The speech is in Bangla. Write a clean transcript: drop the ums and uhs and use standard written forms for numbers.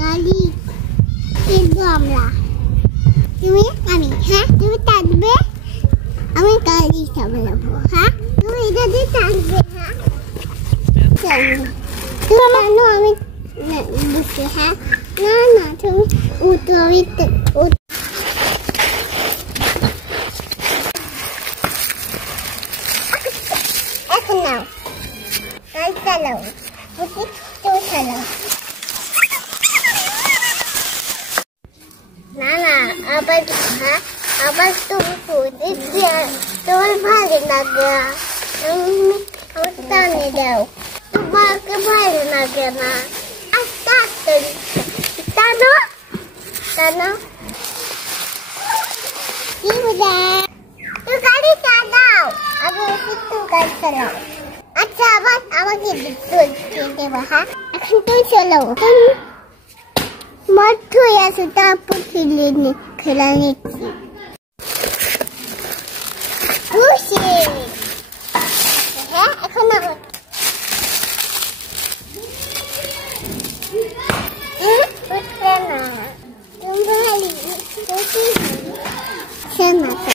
গাড়ি কিনবো আমরা। তুমি আমি, হ্যাঁ তুমি টানবে, আমি গাড়ি সামলাবো। হ্যাঁ তুমি এটা দিয়ে টানবে। হ্যাঁ চলো তুমি টানো, আমি বুঝছি। হ্যাঁ না না তুমি উঠো, আমি এখন নাও, গাড়ি চালাও। বুঝি তুমি চালাও। না না আবার, হ্যাঁ আবার তুমি তোমার ভালো লাগে, আমার টানে দাও। তোমাকে ভালো লাগে না, আস্তে আস্তে টানো টানো। কি বুঝা তুই গাড়ি চালাও, আমি তুই গাড়ি চালাও। আচ্ছা আবার আমাকে দেবো। হ্যাঁ এখন তুই চালাও। মাঠ হয়ে আছে, তারপর খেলা নিচ্ছি।